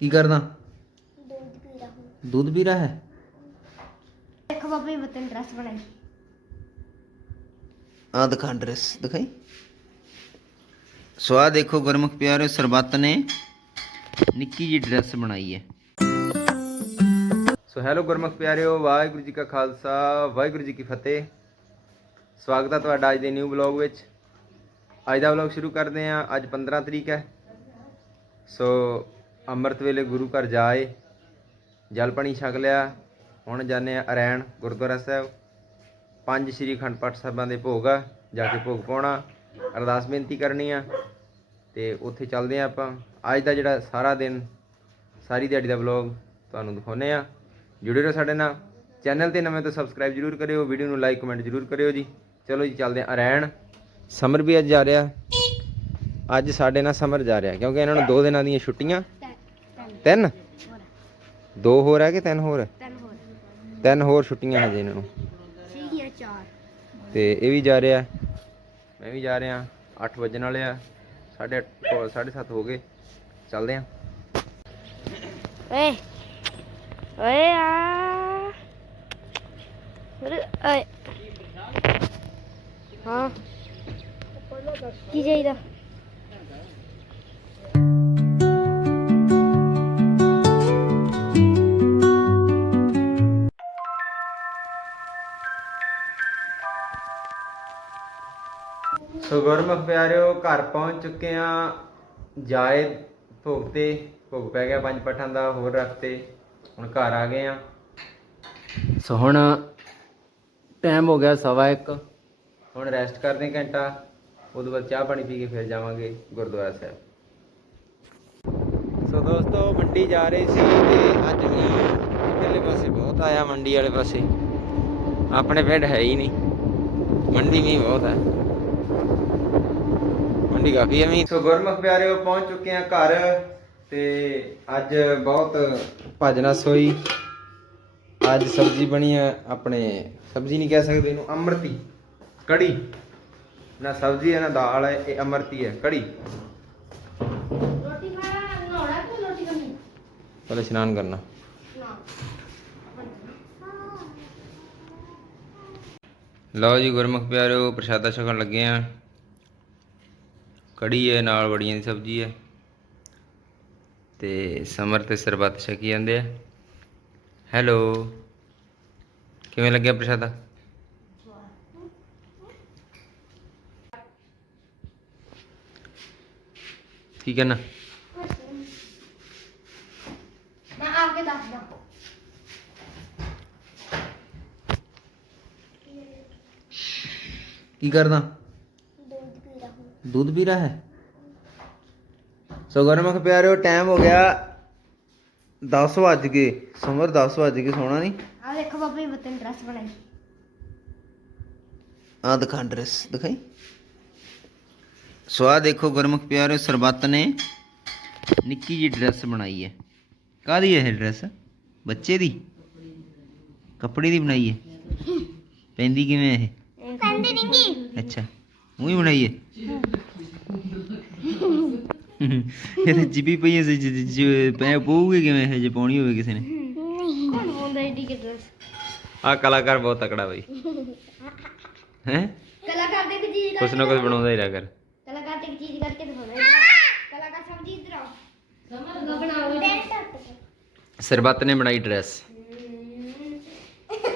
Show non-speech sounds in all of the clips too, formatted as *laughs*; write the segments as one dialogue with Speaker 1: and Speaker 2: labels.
Speaker 1: ਕੀ ਕਰਦਾ
Speaker 2: दूध पी रहा हूँ
Speaker 1: ਦੁੱਧ ਪੀ ਰਹਾ ਹੈ
Speaker 2: देखो पापा ये बतन ड्रेस बनाई
Speaker 1: ਆ ਦਿਖਾ ਡਰੈਸ ਦਿਖਾਈ ਸੋ ਆ ਦੇਖੋ ਗੁਰਮੁਖ ਪਿਆਰੇ ਸਰਬੱਤ ਨੇ ਨਿੱਕੀ ਜੀ ਡਰੈਸ ਬਣਾਈ ਹੈ ਸੋ ਹੈਲੋ ਗੁਰਮੁਖ ਪਿਆਰਿਓ ਵਾਹਿਗੁਰੂ ਜੀ ਕਾ ਖਾਲਸਾ ਵਾਹਿਗੁਰੂ ਜੀ ਕੀ ਫਤਿਹ ਸਵਾਗਤ ਹੈ ਤੁਹਾਡਾ ਅੱਜ ਦੇ ਨਿਊ ਬਲੌਗ ਵਿੱਚ ਅੱਜ ਦਾ ਬਲੌਗ ਸ਼ੁਰੂ ਕਰਦੇ ਹਾਂ ਅੱਜ 15 ਤਰੀਕ ਹੈ ਸੋ ਅੰਮ੍ਰਿਤ ਵੇਲੇ ਗੁਰੂ ਘਰ ਜਾਏ, ਜਲ ਪਾਣੀ ਛਕ ਲਿਆ, ਹੁਣ ਜਾਂਦੇ ਆ ਅਰੈਣ ਗੁਰਦੁਆਰਾ ਸਾਹਿਬ। ਪੰਜ ਸ੍ਰੀ ਅਖੰਡ ਪਾਠ ਸਾਹਿਬਾਂ ਦੇ ਭੋਗ ਆ, ਜਾ ਕੇ ਭੋਗ ਪਾਉਣਾ, ਅਰਦਾਸ ਬੇਨਤੀ ਕਰਨੀ ਆ, ਤੇ ਉੱਥੇ ਚੱਲਦੇ ਆ ਆਪਾਂ। ਅੱਜ ਦਾ ਜਿਹੜਾ ਸਾਰਾ ਦਿਨ, ਸਾਰੀ ਦਿਹਾੜੀ ਦਾ ਵਲੌਗ ਤੁਹਾਨੂੰ ਦਿਖਾਉਨੇ ਆ ਜੁੜੇ ਰਹੋ ਸਾਡੇ ਨਾਲ। ਚੈਨਲ ਤੇ ਨਵੇਂ ਤੋਂ ਸਬਸਕ੍ਰਾਈਬ ਜਰੂਰ ਕਰਿਓ ਵੀਡੀਓ ਨੂੰ ਲਾਈਕ ਕਮੈਂਟ ਜਰੂਰ ਕਰਿਓ ਜੀ। ਚਲੋ ਜੀ, ਚੱਲਦੇ ਆ ਅਰੈਣ। ਸਮਰ ਵੀ ਅੱਜ ਜਾ ਰਿਹਾ। ਅੱਜ ਸਾਡੇ ਨਾਲ ਸਮਰ ਜਾ ਰਿਹਾ, ਕਿਉਂਕਿ ਇਹਨਾਂ ਨੂੰ ਦੋ ਦਿਨਾਂ ਦੀਆਂ ਛੁੱਟੀਆਂ। ਤਿੰਨ? ਹੋਰ ਦੋ ਹੋਰ ਆ ਕਿ ਤਿੰਨ ਹੋਰ?
Speaker 2: ਤਿੰਨ ਹੋਰ।
Speaker 1: ਤਿੰਨ ਹੋਰ ਛੁੱਟੀਆਂ ਹਜੇ ਇਹਨਾਂ ਨੂੰ।
Speaker 2: ਠੀਕ ਹੈ ਚਾਰ।
Speaker 1: ਤੇ ਇਹ ਵੀ ਜਾ ਰਿਹਾ। ਮੈਂ ਵੀ ਜਾ ਰਿਹਾ। 8 ਵਜਣ ਵਾਲੇ ਆ। 8:30 7:30 ਹੋ ਗਏ। ਚੱਲਦੇ ਆ।
Speaker 2: ਓਏ। ਓਏ ਆ। ਓਏ। ਹਾਂ। ਕੀ ਚਾਹੀਦਾ?
Speaker 1: ਸੋ ਗੁਰਮੁਖ ਪਿਆਰਿਓ, ਘਰ ਪਹੁੰਚ ਚੁੱਕੇ ਆ ਜਾਏ ਭੋਗ ਤੇ ਭੋਗ ਪੈ ਗਿਆ ਪੰਜ ਪੱਠਾਂ ਦਾ, ਹੋਰ ਰੱਖਤੇ ਹੁਣ ਘਰ ਆ ਗਏ ਆ ਸੋ ਹੁਣ ਟਾਈਮ ਹੋ ਗਿਆ ਸਵਾ ਇੱਕ। ਹੁਣ ਰੈਸਟ ਕਰਦੇ ਘੰਟਾ। ਉਦੋਂ ਬਾਅਦ ਚਾਹ ਪਾਣੀ ਪੀ ਕੇ ਫਿਰ ਜਾਵਾਂਗੇ ਗੁਰਦੁਆਰਾ ਸਾਹਿਬ। ਸੋ ਦੋਸਤੋ, ਮੰਡੀ ਜਾ ਰਹੇ ਸੀ ਤੇ ਅੱਜ ਵੀ ਇਧਰਲੇ ਪਾਸੇ ਬਹੁਤ ਆਇਆ, ਮੰਡੀ ਵਾਲੇ ਪਾਸੇ। ਆਪਣੇ ਪਿੰਡ ਹੈ ਹੀ ਨਹੀਂ। ਮੰਡੀ ਵੀ ਬਹੁਤ ਹੈ। ਠੀਕ ਆ। ਹੈ ਮੀ ਸੋ ਗੁਰਮੁਖ ਪਿਆਰਿਓ ਪਹੁੰਚ ਚੁੱਕੇ ਆ ਘਰ ਤੇ ਅੱਜ ਬਹੁਤ ਭਜਨਾ ਸੋਈ ਅੱਜ ਸਬਜ਼ੀ ਬਣੀ ਆ ਆਪਣੇ ਸਬਜ਼ੀ ਨਹੀਂ ਕਹਿ ਸਕਦੇ ਇਹਨੂੰ ਅਮਰਤੀ ਕੜੀ। ਨਾ ਸਬਜ਼ੀ ਹੈ ਨਾ ਦਾਲ ਹੈ ਇਹ ਅਮਰਤੀ ਹੈ ਕੜੀ। ਪਹਿਲੇ ਇਸ਼ਨਾਨ ਕਰਨਾ। ਲਓ ਜੀ ਗੁਰਮੁਖ ਪਿਆਰਿਓ ਪ੍ਰਸ਼ਾਦਾ ਛਕਣ ਲੱਗੇ ਆ ਕੜੀ ਹੈ ਨਾਲ ਬੜੀਆਂ ਦੀ ਸਬਜ਼ੀ ਹੈ। ਤੇ ਸਮਰ ਤੇ ਸਰਬੱਤ ਛਕੀ ਜਾਂਦੇ ਆ। ਹੈਲੋ ਕਿਵੇਂ ਲੱਗਿਆ ਪ੍ਰਸ਼ਾਦਾ? ਕੀ ਕਹਿਣਾ?
Speaker 2: ਮੈਂ
Speaker 1: ਕੀ ਕਰਦਾ?
Speaker 2: दूध पी रहा है
Speaker 1: ਸੋ ਗੁਰਮੁਖ ਪਿਆਰਿਓ ਟਾਈਮ ਹੋ ਗਿਆ 10 ਵੱਜ ਗਏ ਸਮਰ 10 ਵੱਜ ਗਏ ਸੋਣਾ ਨਹੀਂ
Speaker 2: हाँ देखो पापा ये बतन ड्रेस बनाई
Speaker 1: ਆ ਦਿਖਾ ਡਰੈਸ ਦਿਖਾਈ ਸੋ ਆ ਦੇਖੋ ਗੁਰਮੁਖ ਪਿਆਰਿਓ ਸਰਬੱਤ ਨੇ ਨਿੱਕੀ ਜੀ ਡਰੈਸ ਬਣਾਈ ਹੈ ਕਾਦੀ ਹੈ ਇਹ ਡਰੈਸ ਬੱਚੇ ਦੀ ਕੱਪੜੇ ਦੀ ਬਣਾਈ ਹੈ ਪੈਂਦੀ ਕਿਵੇਂ ਇਹ
Speaker 2: पेंदी नहीं
Speaker 1: ਅੱਛਾ ਮੂੰਹ ਹੀ ਬਣਾਈ ਹੈ ਇਹ ਤਾਂ ਜਿੱਬੀ ਪਈ ਸੀ ਪੈ ਪਊਗੀ ਕਿਵੇਂ ਹਜੇ ਪਾਉਣੀ ਹੋਵੇ ਕਿਸੇ ਨੇ?
Speaker 2: ਕੌਣ ਬੋਲਦਾ ਏਡੀ ਕਿ ਡਰੈਸ
Speaker 1: ਆ ਕਲਾਕਾਰ ਬਹੁਤ ਤਕੜਾ ਬਈ। ਹੈ?
Speaker 2: ਕਲਾਕਾਰ ਦੇ ਚੀਜ਼
Speaker 1: ਕੁਛ ਨਾ ਕੁਛ ਬਣਾਉਂਦਾ ਹੀ ਰਿਹਾ ਕਰ।
Speaker 2: ਕਲਾਕਾਰ ਤੇ ਚੀਜ਼ ਕਰਕੇ ਦਿਖਾਉਣਾ। ਹੈ। ਕਲਾਕਾਰ ਸਮਝੀ ਇਧਰ। ਆਓ ਸਮਝਦਾ ਬਣਾਓ
Speaker 1: ਸਰਬੱਤ ਨੇ ਬਣਾਈ ਡਰੈਸ।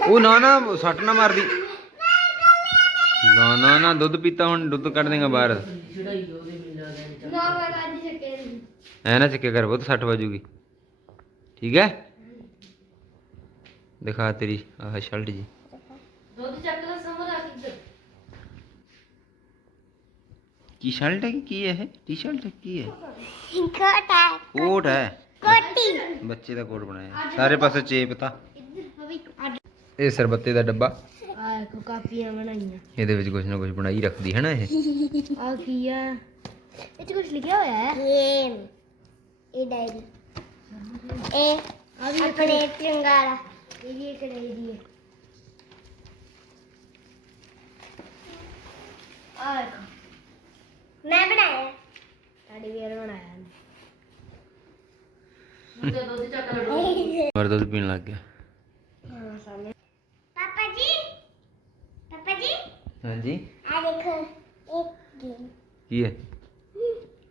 Speaker 1: ਉਹ ਨਾ ਨਾ ਸੱਟ ਨਾ ਮਾਰਦੀ। ਨਾ ਨਾ ਨਾ ਦੁੱਧ ਪੀਤਾ ਹੁਣ ਦੁੱਧ ਕੱਢ ਦੇਗਾ ਬਾਹਰ। ਐ ਨਾ ਚੱਕੇ ਕਰ ਬਹੁਤ 60 ਵਜੂਗੀ। ਠੀਕ ਹੈ? ਦਿਖਾ ਤੇਰੀ ਆਹ ਸ਼ਲਟ ਜੀ।
Speaker 2: ਦੁੱਧ ਚੱਕ ਲੈ ਸਮਰ ਆ ਕਿੱਧਰ
Speaker 1: ਕੀ ਸ਼ਲਟ ਹੈ ਕੀ ਇਹ? ਟੀ-ਸ਼ਰਟ ਹੈ ਕੀ ਹੈ?
Speaker 2: ਕੋਟ ਹੈ।
Speaker 1: ਕੋਟ ਹੈ।
Speaker 2: ਕੋਟੀ।
Speaker 1: ਬੱਚੇ ਦਾ ਕੋਟ ਬਣਾਇਆ। ਸਾਰੇ ਪਾਸੇ ਚੇਪ ਇਹ ਸਰਬੱਤੇ ਦਾ ਡੱਬਾ।
Speaker 2: ਆ ਕੋ ਕਾਪੀਆਂ ਬਣਾਈਆਂ।
Speaker 1: ਇਹਦੇ ਬਣਾਈ ਰੱਖਦੀ ਹੈ ਨਾ ਇਹ? *laughs*
Speaker 2: ਆ ਕੀ ਆ? ਇਹ ਚ ਕੁਝ ਲਿਖਿਆ ਹੋਇਆ ਹੈ? ਇਹ ਇਹ ਡਾਇਰੀ। ਇਹ ਆ ਵੀ ਆਪਣੇ ਚੰਗਾਰਾ। ਇਹ ਵੀ ਇੱਕ ਡਾਇਰੀ ਹੈ। ਆ ਮੈਂ ਬਣਾਇਆ। ਤੁਹਾਡੀ ਵੀਰ
Speaker 1: ਬਣਾਇਆ। ਨੇ *laughs* ਦੁੱਧ ਚੱਕ ਲੜੋ
Speaker 3: ਦੁੱਧ ਪੀਣ ਲੱਗ ਗਿਆ।
Speaker 1: ਹਾਂਜੀ
Speaker 3: ਆ ਦੇਖੋ ਇੱਕ ਗੇਮ
Speaker 1: ਕੀ ਹੈ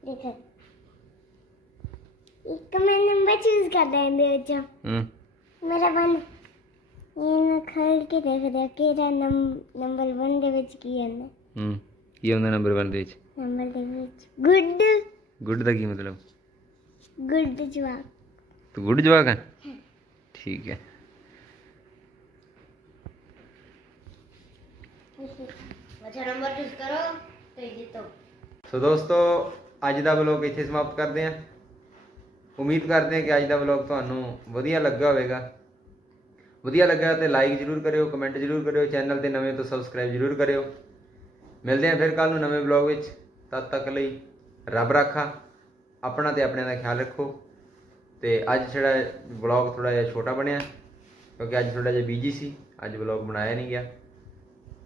Speaker 3: ਦੇਖੋ ਇੱਕ ਮੈਂ ਨੰਬਰ ਚੂਜ਼ ਕਰ ਲੈਂਦੇ ਵਿੱਚੋਂ
Speaker 1: ਹੂੰ
Speaker 3: ਮੇਰਾ ਵਨ ਇਹ ਮੈਂ ਖੋਲ ਕੇ ਦੇਖਦਾ ਕਿਹੜਾ ਨੰਬਰ 1 ਦੇ ਵਿੱਚ ਕੀ ਹੈ
Speaker 1: ਹੂੰ ਕੀ ਹੁੰਦਾ ਨੰਬਰ 1 ਦੇ ਵਿੱਚ
Speaker 3: ਨੰਬਰ ਦੇ ਵਿੱਚ ਗੁੱਡ
Speaker 1: ਗੁੱਡ ਦਾ ਕੀ ਮਤਲਬ
Speaker 3: ਗੁੱਡ ਜਵਾਬ
Speaker 1: ਤੂੰ ਗੁੱਡ ਜਵਾਕ ਹੈ ਠੀਕ ਹੈ
Speaker 3: ਅੱਛਾ ਨੰਬਰ ਚੂਜ਼ ਕਰੋ ਤੇ ਜਿੱਤੋ।
Speaker 1: ਸੋ ਦੋਸਤੋ, ਅੱਜ ਦਾ ਵਲੌਗ ਇੱਥੇ ਸਮਾਪਤ ਕਰਦੇ ਹਾਂ। ਉਮੀਦ ਕਰਦੇ ਹਾਂ ਕਿ ਅੱਜ ਦਾ ਵਲੌਗ ਤੁਹਾਨੂੰ ਵਧੀਆ ਲੱਗਾ ਹੋਵੇਗਾ। ਵਧੀਆ ਲੱਗਾ ਤੇ ਲਾਈਕ ਜਰੂਰ ਕਰਿਓ ਕਮੈਂਟ ਜਰੂਰ ਕਰਿਓ ਚੈਨਲ ਤੇ ਨਵੇਂ ਤੋਂ ਸਬਸਕ੍ਰਾਈਬ ਜਰੂਰ ਕਰਿਓ। ਮਿਲਦੇ ਹਾਂ ਫਿਰ ਕੱਲ ਨੂੰ ਨਵੇਂ ਵਲੌਗ ਵਿੱਚ। ਤਦ ਤੱਕ ਲਈ ਰੱਬ ਰਾਖਾ, ਆਪਣਾ ਤੇ ਆਪਣਿਆਂ ਦਾ ਖਿਆਲ ਰੱਖੋ। ਤੇ ਅੱਜ ਜਿਹੜਾ ਵਲੌਗ ਥੋੜਾ ਜਿਹਾ ਛੋਟਾ ਬਣਿਆ, ਕਿਉਂਕਿ ਅੱਜ ਥੋੜਾ ਜਿਹਾ ਬੀਜੀ ਸੀ, ਅੱਜ ਵਲੌਗ ਬਣਾਇਆ ਨਹੀਂ ਗਿਆ।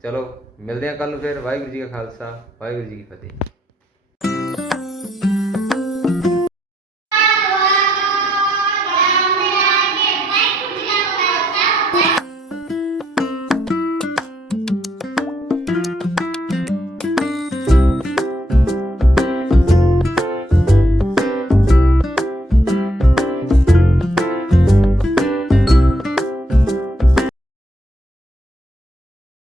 Speaker 1: ਚਲੋ ਮਿਲਦੇ ਹਾਂ ਕੱਲ ਨੂੰ ਫਿਰ ਵਾਹਿਗੁਰੂ ਜੀ ਕਾ ਖਾਲਸਾ ਵਾਹਿਗੁਰੂ ਜੀ ਕੀ ਫਤਿਹ।